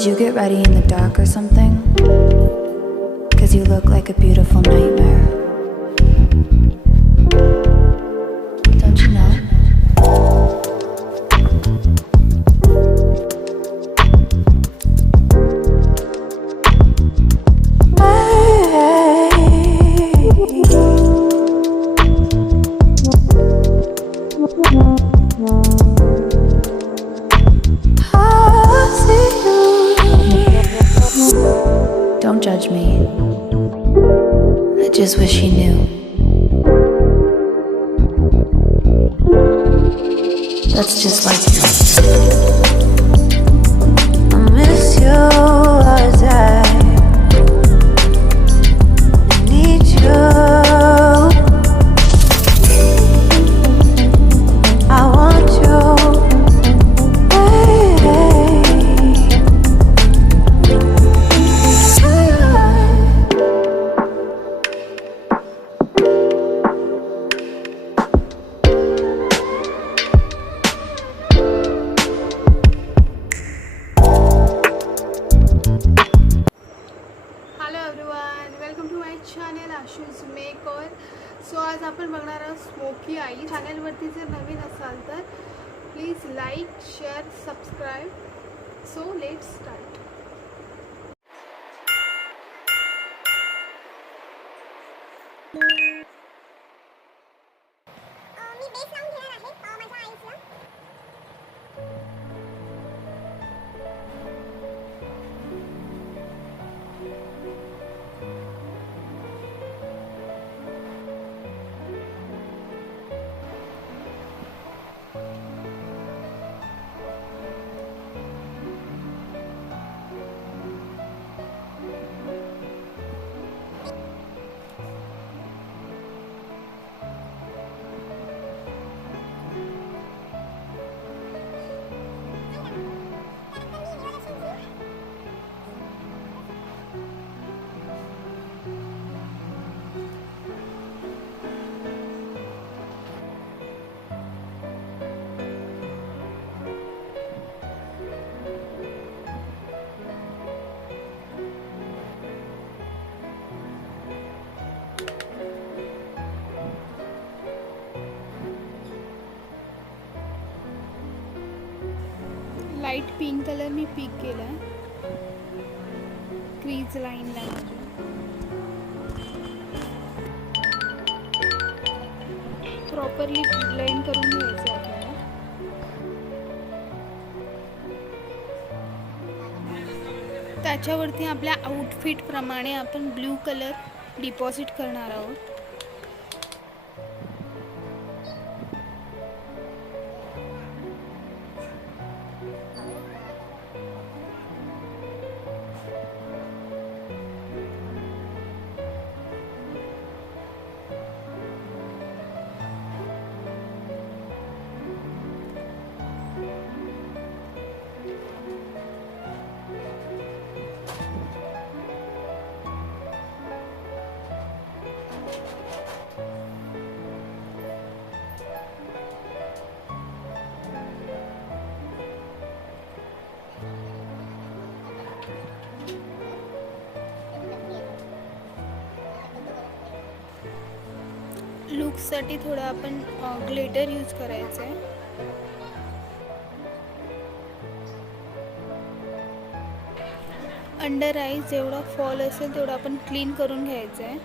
Did you get ready in the dark or something? 'Cause you look like a beautiful nightmare. Don't you know? Don't judge me. I just wish he knew. That's just like you. I miss you as I need you. I want you. Channel Ashu's makeover. So आज आपण बघणार आहोत स्मोकी आई. चॅनलवरती जर नवीन असाल तर please like share subscribe. So let's start. मी बेस लावून घेणार आहे माझ्या आईसला. लाईट पिंक कलर मी पिक केला आहे क्रीज लाईनला. प्रॉपरली ब्लेंड करून घ्यायचं आपल्याला. त्याच्यावरती आपल्या आउटफिट प्रमाणे आपण ब्ल्यू कलर डिपॉझिट करणार आहोत. लुक्ससाठी थोडं आपण ग्लिटर यूज करायचं आहे. अंडर आईज जेवढा फॉल असेल तेवढा आपण क्लीन करून घ्यायचं आहे.